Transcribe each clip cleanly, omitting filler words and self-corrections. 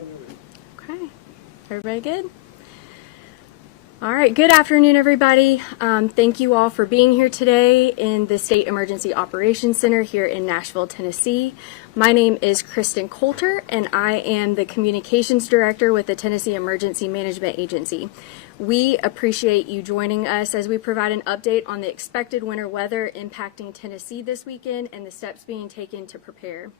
Okay, everybody good? All right, good afternoon, everybody. Thank you all for being here today in the State Emergency Operations Center here in Nashville, Tennessee. My name is Kristen Coulter, and I am the Communications Director with the Tennessee Emergency Management Agency. We appreciate you joining us as we provide an update on the expected winter weather impacting Tennessee this weekend and the steps being taken to prepare.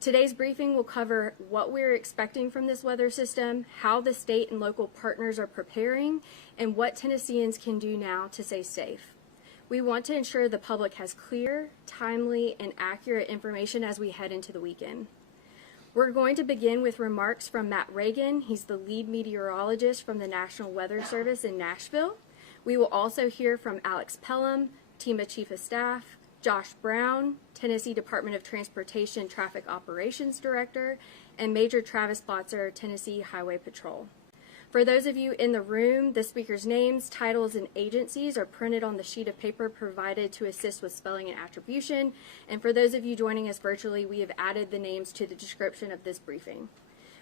Today's briefing will cover what we're expecting from this weather system, how the state and local partners are preparing, and what Tennesseans can do now to stay safe. We want to ensure the public has clear, timely, and accurate information as we head into the weekend. We're going to begin with remarks from Matt Reagan. He's the lead meteorologist from the National Weather Service in Nashville. We will also hear from Alex Pelham, TEMA Chief of Staff, Josh Brown, Tennessee Department of Transportation Traffic Operations Director, and Major Travis Botzer, Tennessee Highway Patrol. For those of you in the room, the speakers' names, titles, and agencies are printed on the sheet of paper provided to assist with spelling and attribution. And for those of you joining us virtually, we have added the names to the description of this briefing.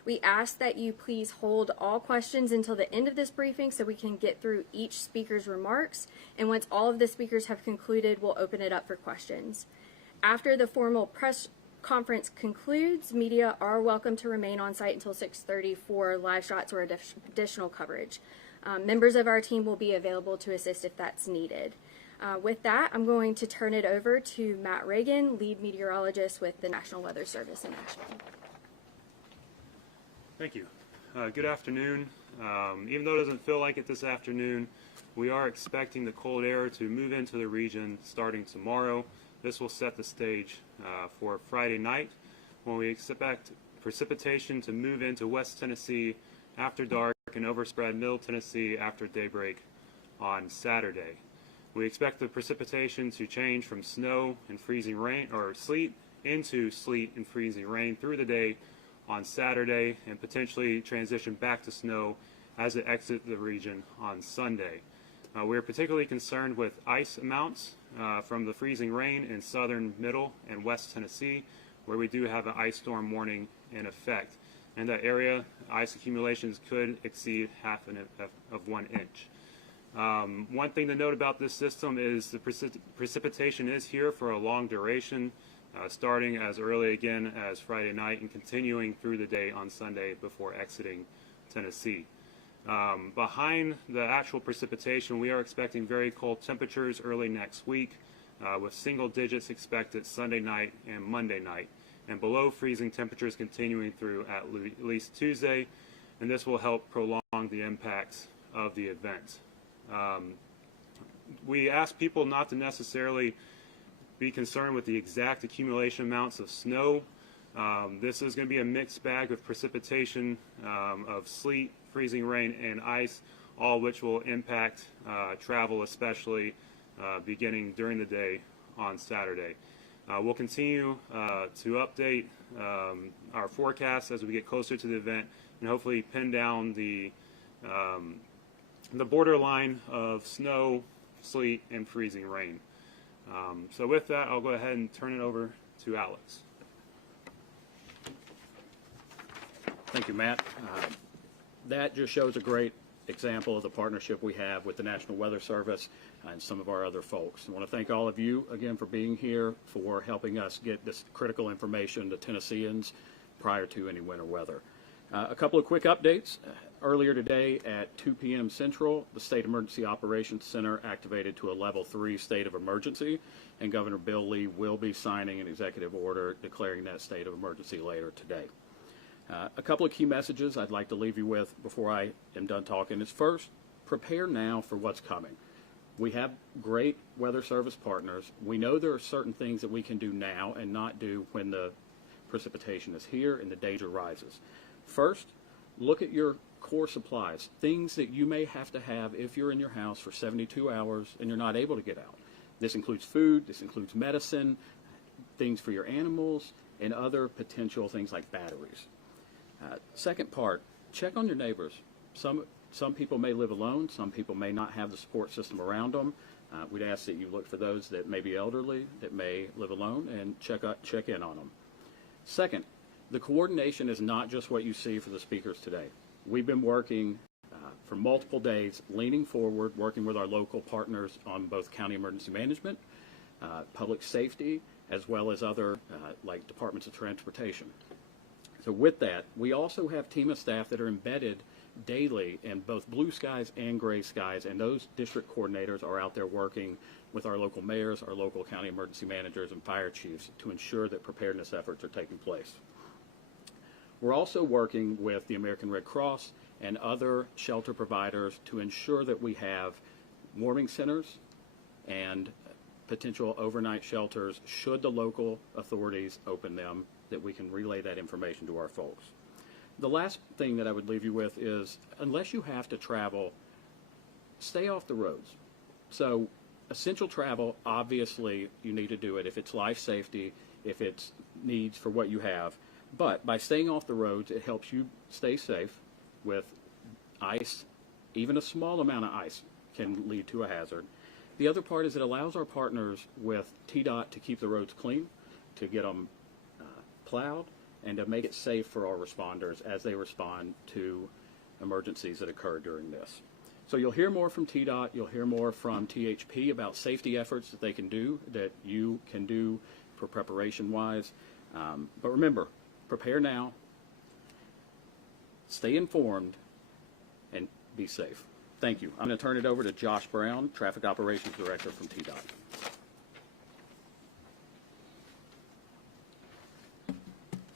We ask that you please hold all questions until the end of this briefing so we can get through each speaker's remarks. And once all of the speakers have concluded, we'll open it up for questions. After the formal press conference concludes, media are welcome to remain on site until 6:30 for live shots or additional coverage. Members of our team will be available to assist if that's needed. With that, I'm going to turn it over to Matt Reagan, lead meteorologist with the National Weather Service in Nashville. Thank you. Good afternoon. Even though it doesn't feel like it this afternoon, we are expecting the cold air to move into the region starting tomorrow. This will set the stage for Friday night, when we expect precipitation to move into West Tennessee after dark and overspread Middle Tennessee after daybreak on Saturday. We expect the precipitation to change from snow and freezing rain or sleet into sleet and freezing rain through the day on Saturday, and potentially transition back to snow as it exits the region on Sunday. We're particularly concerned with ice amounts from the freezing rain in southern, middle, and west Tennessee, where we do have an ice storm warning in effect. In that area, ice accumulations could exceed half of 1 inch. One thing to note about this system is the precipitation is here for a long duration, starting as early again as Friday night and continuing through the day on Sunday before exiting Tennessee. Behind the actual precipitation, we are expecting very cold temperatures early next week, with single digits expected Sunday night and Monday night, and below freezing temperatures continuing through at least Tuesday, and this will help prolong the impacts of the event. We ask people not to necessarily be concerned with the exact accumulation amounts of snow. This is going to be a mixed bag of precipitation, of sleet, freezing rain, and ice, all which will impact travel, especially beginning during the day on Saturday. We'll continue to update our forecasts as we get closer to the event, and hopefully pin down the borderline of snow, sleet, and freezing rain. So with that, I'll go ahead and turn it over to Alex. Thank you, Matt. That just shows a great example of the partnership we have with the National Weather Service and some of our other folks. I want to thank all of you again for being here, for helping us get this critical information to Tennesseans prior to any winter weather. A couple of quick updates. Earlier today at 2 p.m. Central, the State Emergency Operations Center activated to a Level 3 state of emergency, and Governor Bill Lee will be signing an executive order declaring that state of emergency later today. A couple of key messages I'd like to leave you with before I am done talking is, first, prepare now for what's coming. We have great weather service partners. We know there are certain things that we can do now and not do when the precipitation is here and the danger rises. First, look at your core supplies, things that you may have to have if you're in your house for 72 hours and you're not able to get out. This includes food, this includes medicine, things for your animals, and other potential things like batteries. Second part, check on your neighbors. Some people may live alone, some people may not have the support system around them. We'd ask that you look for those that may be elderly, that may live alone, and check in on them. Second, The coordination is not just what you see for the speakers today. We've been working for multiple days, leaning forward, working with our local partners on both county emergency management, public safety, as well as other like departments of transportation. So with that, we also have TEMA staff that are embedded daily in both blue skies and gray skies, and those district coordinators are out there working with our local mayors, our local county emergency managers, and fire chiefs to ensure that preparedness efforts are taking place. We're also working with the American Red Cross and other shelter providers to ensure that we have warming centers and potential overnight shelters should the local authorities open them, that we can relay that information to our folks. The last thing that I would leave you with is, unless you have to travel, stay off the roads. So essential travel, obviously you need to do it if it's life safety, if it's needs for what you have. But by staying off the roads, it helps you stay safe. With ice, even a small amount of ice can lead to a hazard. The other part is it allows our partners with TDOT to keep the roads clean, to get them plowed, and to make it safe for our responders as they respond to emergencies that occur during this. So you'll hear more from TDOT, you'll hear more from THP about safety efforts that they can do, that you can do for preparation-wise. But remember, prepare now, stay informed, and be safe. Thank you. I'm going to turn it over to Josh Brown, Traffic Operations Director from TDOT.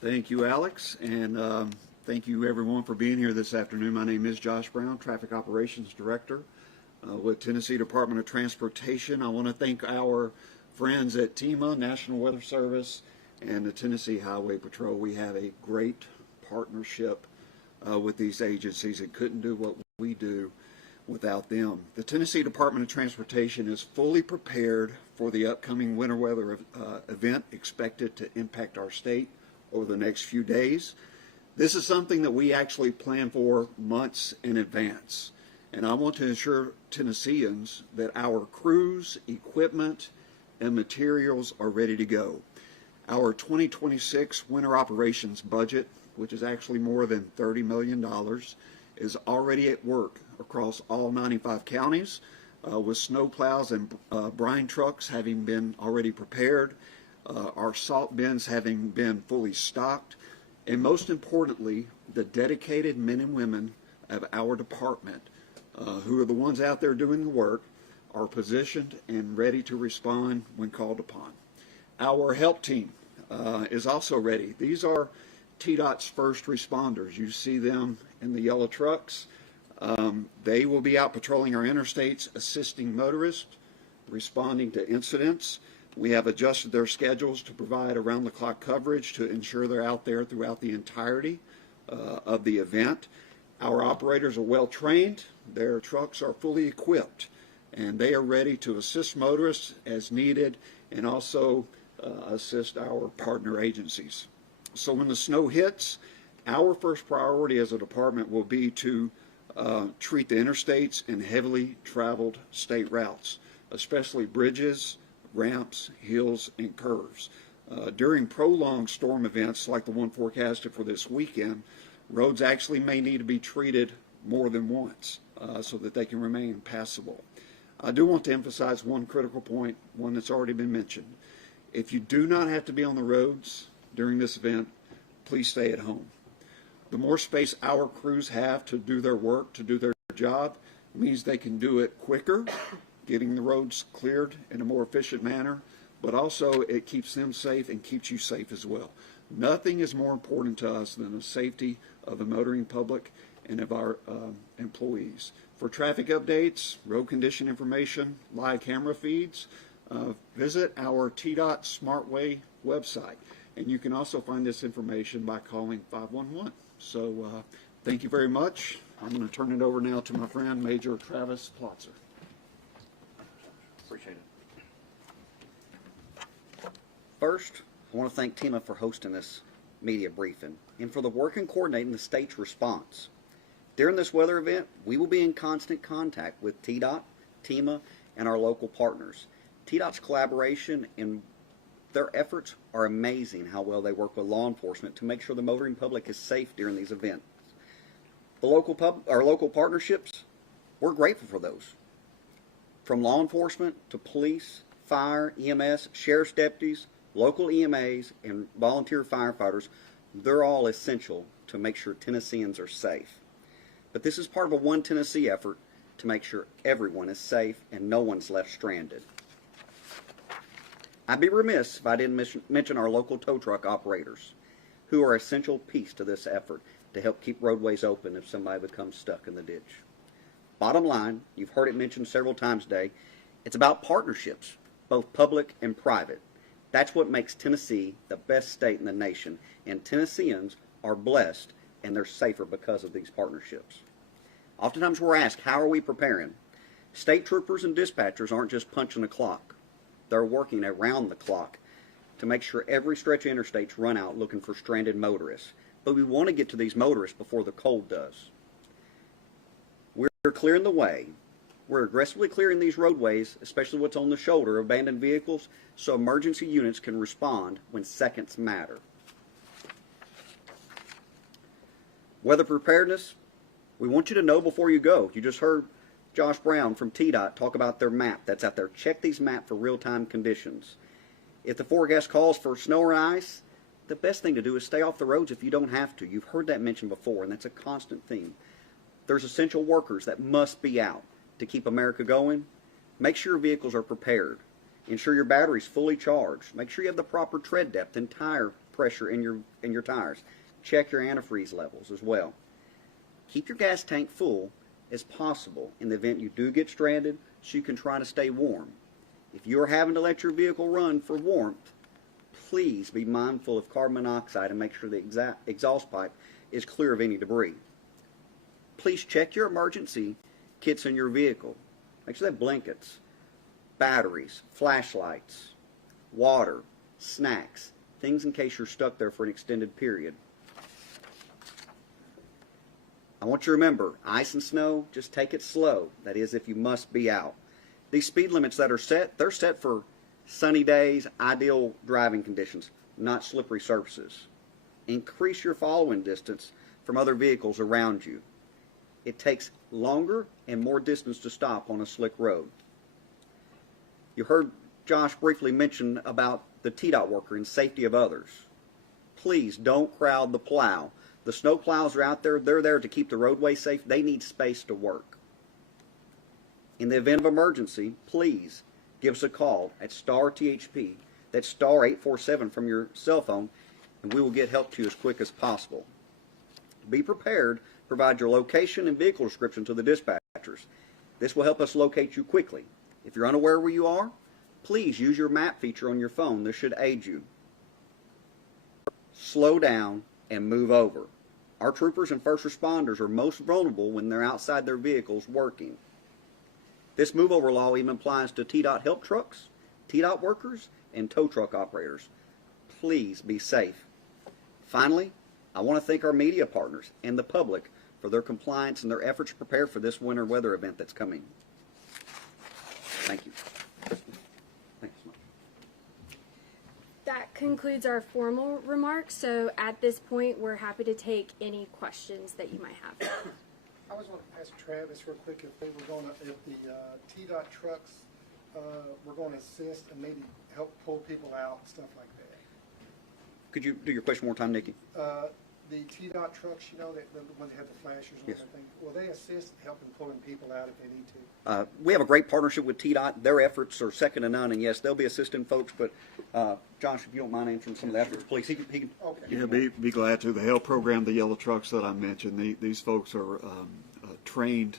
Thank you, Alex, and thank you everyone for being here this afternoon. My name is Josh Brown, Traffic Operations Director with Tennessee Department of Transportation. I want to thank our friends at TEMA, National Weather Service, and the Tennessee Highway Patrol. We have a great partnership with these agencies and couldn't do what we do without them. The Tennessee Department of Transportation is fully prepared for the upcoming winter weather event expected to impact our state over the next few days. This is something that we actually plan for months in advance. And I want to assure Tennesseans that our crews, equipment, and materials are ready to go. Our 2026 winter operations budget, which is actually more than $30 million, is already at work across all 95 counties with snow plows and brine trucks having been already prepared, our salt bins having been fully stocked, and most importantly, the dedicated men and women of our department who are the ones out there doing the work are positioned and ready to respond when called upon. Our help team is also ready. These are TDOT's first responders. You see them in the yellow trucks. They will be out patrolling our interstates, assisting motorists, responding to incidents. We have adjusted their schedules to provide around-the-clock coverage to ensure they're out there throughout the entirety of the event. Our operators are well trained. Their trucks are fully equipped, and they are ready to assist motorists as needed and also assist our partner agencies. So when the snow hits, our first priority as a department will be to treat the interstates and heavily traveled state routes, especially bridges, ramps, hills, and curves. During prolonged storm events like the one forecasted for this weekend, roads actually may need to be treated more than once so that they can remain passable. I do want to emphasize one critical point, one that's already been mentioned. If you do not have to be on the roads during this event, please stay at home. The more space our crews have to do their work, to do their job, means they can do it quicker, getting the roads cleared in a more efficient manner, but also it keeps them safe and keeps you safe as well. Nothing is more important to us than the safety of the motoring public and of our employees. For traffic updates, road condition information, live camera feeds, visit our TDOT SmartWay website. And you can also find this information by calling 511. So thank you very much. I'm going to turn it over now to my friend, Major Travis Plotzer. Appreciate it. First, I want to thank TEMA for hosting this media briefing and for the work in coordinating the state's response. During this weather event, we will be in constant contact with TDOT, TEMA, and our local partners. TDOT's collaboration in Their efforts are amazing how well they work with law enforcement to make sure the motoring public is safe during these events. Our local partnerships, we're grateful for those. From law enforcement to police, fire, EMS, sheriff's deputies, local EMAs, and volunteer firefighters, they're all essential to make sure Tennesseans are safe. But this is part of a One Tennessee effort to make sure everyone is safe and no one's left stranded. I'd be remiss if I didn't mention our local tow truck operators, who are an essential piece to this effort to help keep roadways open if somebody becomes stuck in the ditch. Bottom line, you've heard it mentioned several times today, it's about partnerships, both public and private. That's what makes Tennessee the best state in the nation, and Tennesseans are blessed and they're safer because of these partnerships. Oftentimes we're asked, how are we preparing? State troopers and dispatchers aren't just punching a clock. They're working around the clock to make sure every stretch of interstate's run out looking for stranded motorists. But we want to get to these motorists before the cold does. We're clearing the way. We're aggressively clearing these roadways, especially what's on the shoulder, abandoned vehicles, so emergency units can respond when seconds matter. Weather preparedness, we want you to know before you go. You just heard Josh Brown from TDOT talk about their map that's out there. Check these maps for real-time conditions. If the forecast calls for snow or ice, the best thing to do is stay off the roads if you don't have to. You've heard that mentioned before, and that's a constant theme. There's essential workers that must be out to keep America going. Make sure your vehicles are prepared. Ensure your battery's fully charged. Make sure you have the proper tread depth and tire pressure in your tires. Check your antifreeze levels as well. Keep your gas tank full as possible in the event you do get stranded, so you can try to stay warm. If you are having to let your vehicle run for warmth, please be mindful of carbon monoxide and make sure the exhaust pipe is clear of any debris. Please check your emergency kits in your vehicle. Make sure they have blankets, batteries, flashlights, water, snacks, things in case you're stuck there for an extended period. I want you to remember, ice and snow, just take it slow. That is, if you must be out. These speed limits that are set, they're set for sunny days, ideal driving conditions, not slippery surfaces. Increase your following distance from other vehicles around you. It takes longer and more distance to stop on a slick road. You heard Josh briefly mention about the TDOT worker and safety of others. Please don't crowd the plow. The snow plows are out there. They're there to keep the roadway safe. They need space to work. In the event of emergency, please give us a call at star THP. That's star 847 from your cell phone, and we will get help to you as quick as possible. Be prepared. Provide your location and vehicle description to the dispatchers. This will help us locate you quickly. If you're unaware where you are, please use your map feature on your phone. This should aid you. Slow down and move over. Our troopers and first responders are most vulnerable when they're outside their vehicles working. This move over law even applies to TDOT help trucks, TDOT workers, and tow truck operators. Please be safe. Finally, I want to thank our media partners and the public for their compliance and their efforts to prepare for this winter weather event that's coming. Thank you. Thank you so much. That concludes our formal remarks. So at this point, we're happy to take any questions that you might have. I was going to ask Travis real quick if the TDOT trucks were going to assist and maybe help pull people out and stuff like that. Could you do your question one more time, Nikki? The TDOT trucks, you know, the ones that have the flashers and Yes. everything, will they assist in helping pulling people out if they need to? We have a great partnership with TDOT. Their efforts are second to none, and yes, they'll be assisting folks, but Josh, if you don't mind answering some of the efforts, please. He can Okay. Yeah, be glad to. The HELP program, the yellow trucks that I mentioned, these folks are trained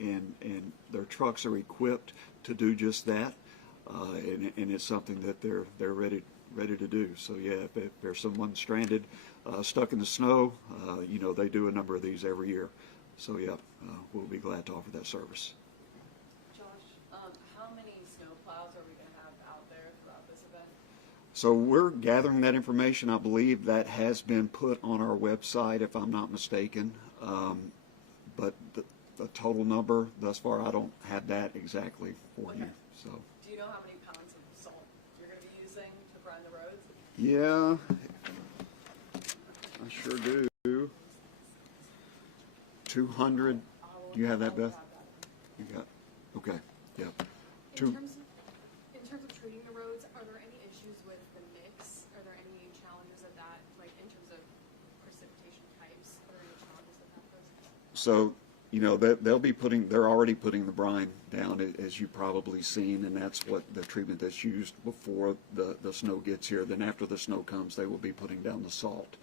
and their trucks are equipped to do just that, and it's something that they're ready to do. So yeah, if there's someone stranded, stuck in the snow, you know, they do a number of these every year. So yeah, we'll be glad to offer that service. Josh, how many snowplows are we going to have out there throughout this event? So we're gathering that information. I believe that has been put on our website, if I'm not mistaken. But the total number thus far, I don't have that exactly for you. So. Do you know how many pounds of salt you're going to be using to Yeah, I sure do. 200. Do you have that, Beth? You got. Okay. Yeah. In terms of treating the roads, are there any issues with the mix? Are there any challenges of that, like in terms of precipitation types? Are there any challenges with that process? So, they're already putting the brine down, as you've probably seen, and that's what the treatment that's used before the snow gets here. Then after the snow comes, they will be putting down the salt,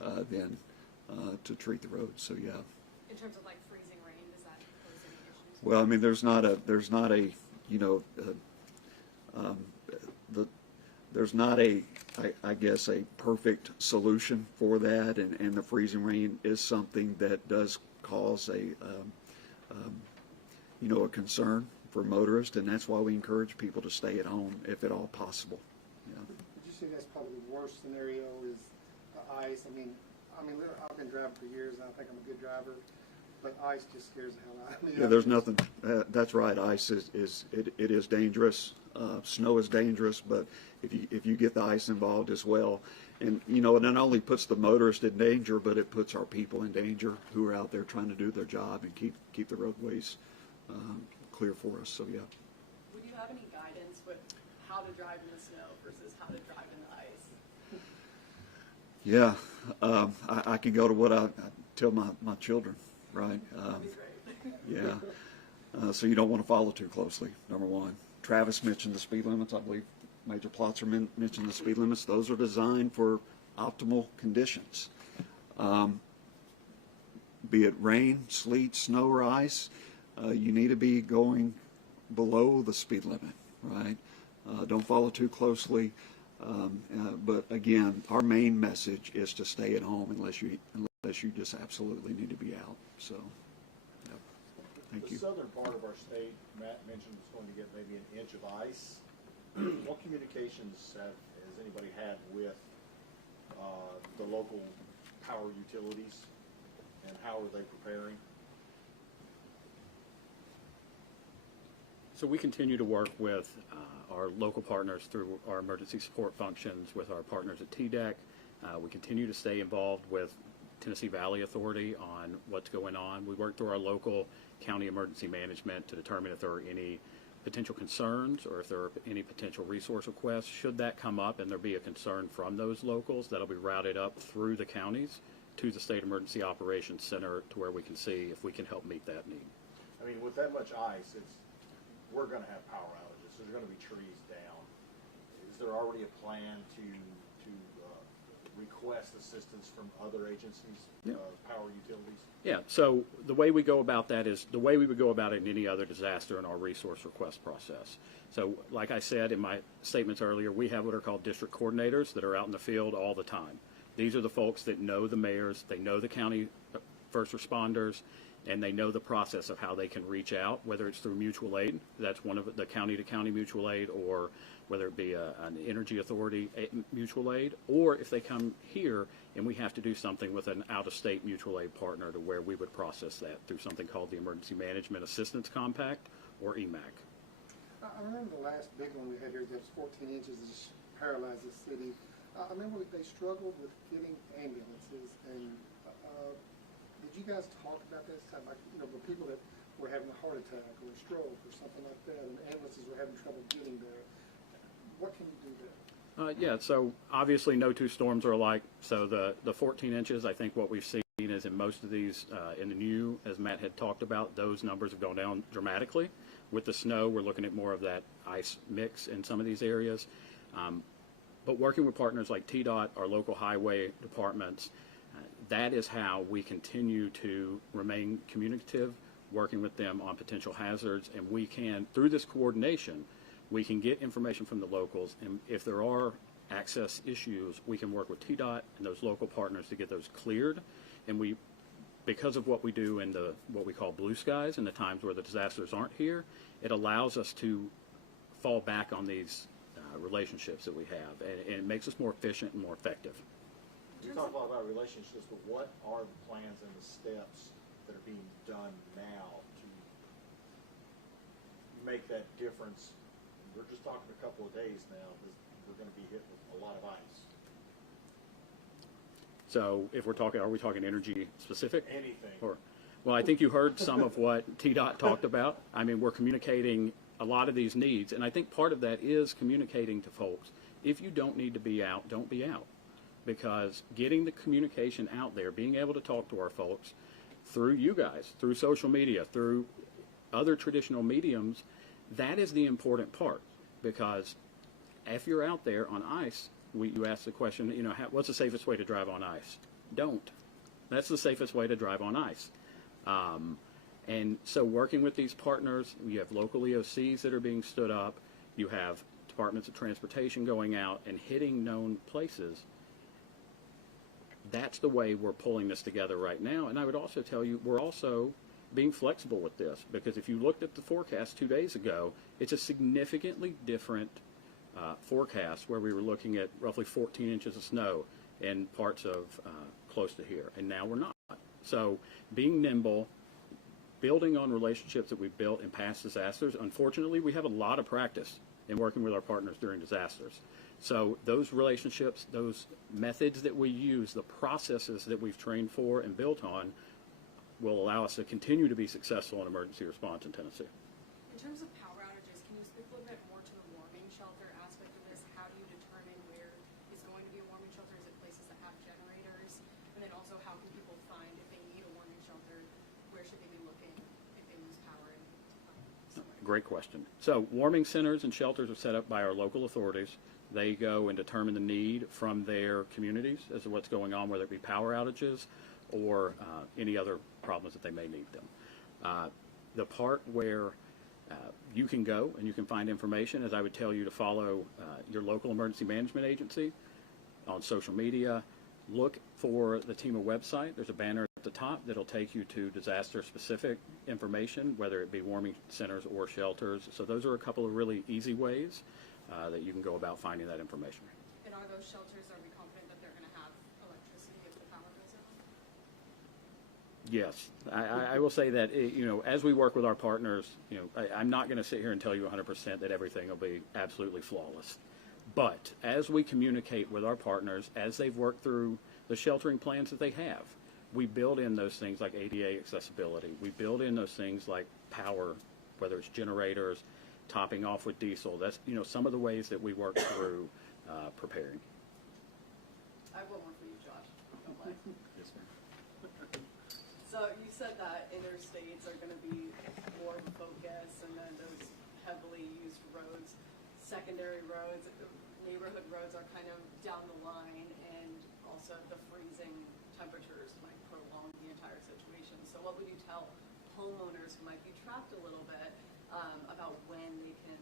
to treat the roads. So yeah. In terms of like freezing rain, does that pose any issues? Well, I mean, there's not a there's not a, I guess, a perfect solution for that, and the freezing rain is something that does cause a concern for motorists, and that's why we encourage people to stay at home if at all possible. Yeah. Would you say that's probably the worst scenario is ice? I mean, I've been driving for years, and I think I'm a good driver, but ice just scares the hell out of me. Yeah, there's nothing. That's right. Ice it is dangerous. Snow is dangerous, but if you get the ice involved as well, and it not only puts the motorist in danger, but it puts our people in danger who are out there trying to do their job and keep the roadways clear for us. So yeah. Would you have any guidance with how to drive in the snow versus how to drive in the ice? Yeah, I can go to what I tell my children, right? That'd be great. Yeah. So you don't want to follow too closely, number one. Travis mentioned the speed limits. I believe Major Plotzer mentioned the speed limits. Those are designed for optimal conditions. Be it rain, sleet, snow, or ice, you need to be going below the speed limit, right? Don't follow too closely. But again, our main message is to stay at home unless you just absolutely need to be out. So, yeah. Thank you. The southern part of our state, Matt mentioned, is going to get maybe an inch of ice. What communications has anybody had with the local power utilities, and how are they preparing? So we continue to work with our local partners through our emergency support functions, with our partners at TDEC. We continue to stay involved with Tennessee Valley Authority on what's going on. We work through our local county emergency management to determine if there are any potential concerns or if there are any potential resource requests. Should that come up and there be a concern from those locals, that'll be routed up through the counties to the State Emergency Operations Center to where we can see if we can help meet that need. I mean, with that much ice, we're going to have power outages. There's going to be trees down. Is there already a plan to request assistance from other agencies, power utilities? Yeah, so the way we go about that is the way we would go about it in any other disaster in our resource request process. So like I said in my statements earlier, we have what are called district coordinators that are out in the field all the time. These are the folks that know the mayors, they know the county first responders, and they know the process of how they can reach out, whether it's through mutual aid, that's one of the county-to-county mutual aid, or whether it be an energy authority mutual aid, or if they come here and we have to do something with an out-of-state mutual aid partner, to where we would process that through something called the Emergency Management Assistance Compact, or EMAC. I remember the last big one we had here that was 14 inches that just paralyzed the city. I remember they struggled with getting ambulances, and did you guys talk about this time? Like, the people that were having a heart attack or a stroke or something like that, and ambulances were having trouble getting there. What can you do there? Yeah, so obviously no two storms are alike. So the 14 inches, I think what we've seen is in most of these, in the new, as Matt had talked about, those numbers have gone down dramatically. With the snow, we're looking at more of that ice mix in some of these areas. But working with partners like TDOT, our local highway departments, that is how we continue to remain communicative, working with them on potential hazards, and we can, through this coordination, we can get information from the locals, and if there are access issues, we can work with TDOT and those local partners to get those cleared. And we, because of what we do in what we call blue skies, and the times where the disasters aren't here, it allows us to fall back on these relationships that we have, and it makes us more efficient and more effective. You talk a lot about relationships, but what are the plans and the steps that are being done now to make that difference? We're just talking a couple of days now, because we're going to be hit with a lot of ice. So if we're talking, are we talking energy specific? Anything. Or, well, I think you heard some of what TDOT talked about. I mean, we're communicating a lot of these needs, and I think part of that is communicating to folks. If you don't need to be out, don't be out. Because getting the communication out there, being able to talk to our folks through you guys, through social media, through other traditional mediums, that is the important part. Because if you're out there on ice, you ask the question, you know, what's the safest way to drive on ice? Don't. That's the safest way to drive on ice. And so working with these partners, you have local EOCs that are being stood up, you have departments of transportation going out and hitting known places. That's the way we're pulling this together right now. And I would also tell you, we're also being flexible with this, because if you looked at the forecast 2 days ago, it's a significantly different forecast, where we were looking at roughly 14 inches of snow in parts of close to here, and now we're not. So being nimble, building on relationships that we've built in past disasters. Unfortunately, we have a lot of practice in working with our partners during disasters. So those relationships, those methods that we use, the processes that we've trained for and built on, will allow us to continue to be successful in emergency response in Tennessee. In terms of power outages, can you speak a little bit more to the warming shelter aspect of this? How do you determine where is going to be a warming shelter? Is it places that have generators? And then also, how can people find if they need a warming shelter? Where should they be looking if they lose power? Great question. So warming centers and shelters are set up by our local authorities. They go and determine the need from their communities as to what's going on, whether it be power outages or any other problems that they may need them. The part where you can go and you can find information is, I would tell you to follow your local emergency management agency on social media. Look for the TEMA website. There's a banner at the top that'll take you to disaster-specific information, whether it be warming centers or shelters. So those are a couple of really easy ways that you can go about finding that information. And are those shelters, are we confident that they're going to have electricity if the power goes out? Yes, I will say that, you know, as we work with our partners, you know, I'm not going to sit here and tell you 100% that everything will be absolutely flawless. But as we communicate with our partners, as they've worked through the sheltering plans that they have, we build in those things like ADA accessibility. We build in those things like power, whether it's generators, topping off with diesel. That's, you know, some of the ways that we work through preparing. I have one more for you, Josh. Don't lie. Yes, ma'am. So you said that interstates are going to be more of a focus, and then those heavily used roads, secondary roads, neighborhood roads are kind of down the line, and also the freezing temperatures might prolong the entire situation. So what would you tell homeowners who might be trapped a little bit about when they can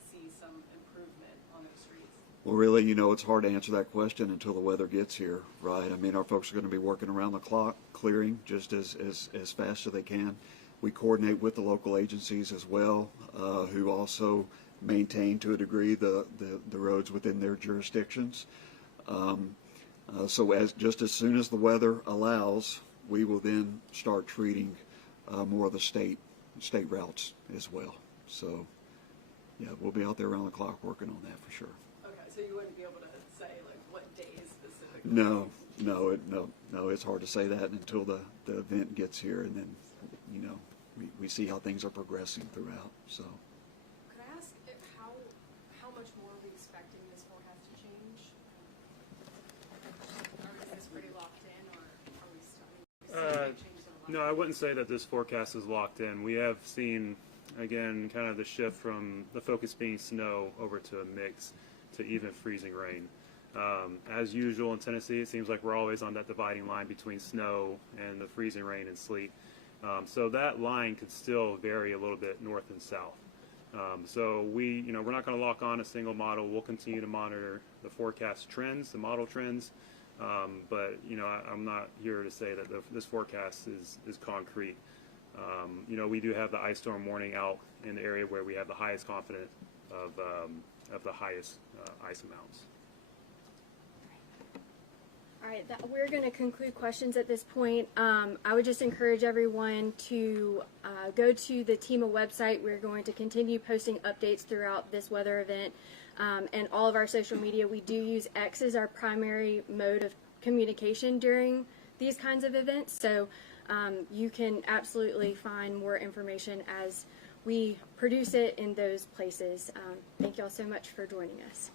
see some improvement on their streets? Well, really, you know, it's hard to answer that question until the weather gets here, right? I mean, our folks are going to be working around the clock, clearing just as fast as they can. We coordinate with the local agencies as well, who also maintain to a degree the roads within their jurisdictions. So just as soon as the weather allows, we will then start treating more of the state routes as well. So, yeah, we'll be out there around the clock working on that for sure. Okay, so you wouldn't be able to say like what days specifically? No, it's hard to say that until the event gets here, and then, you know, we see how things are progressing throughout. So. Could I ask how much more are we expecting this forecast to change? Or is this pretty locked in, or are we starting to change? No, I wouldn't say that this forecast is locked in. We have seen, again, kind of the shift from the focus being snow over to a mix to even freezing rain. As usual in Tennessee, it seems like we're always on that dividing line between snow and the freezing rain and sleet. So that line could still vary a little bit north and south. So we're not going to lock on a single model. We'll continue to monitor the forecast trends, the model trends. But, you know, I'm not here to say that this forecast is concrete. You know, we do have the ice storm warning out in the area where we have the highest confidence of the highest ice amounts. All right, we're going to conclude questions at this point. I would just encourage everyone to go to the TEMA website. We're going to continue posting updates throughout this weather event and all of our social media. We do use X as our primary mode of communication during these kinds of events. So you can absolutely find more information as we produce it in those places. Thank you all so much for joining us.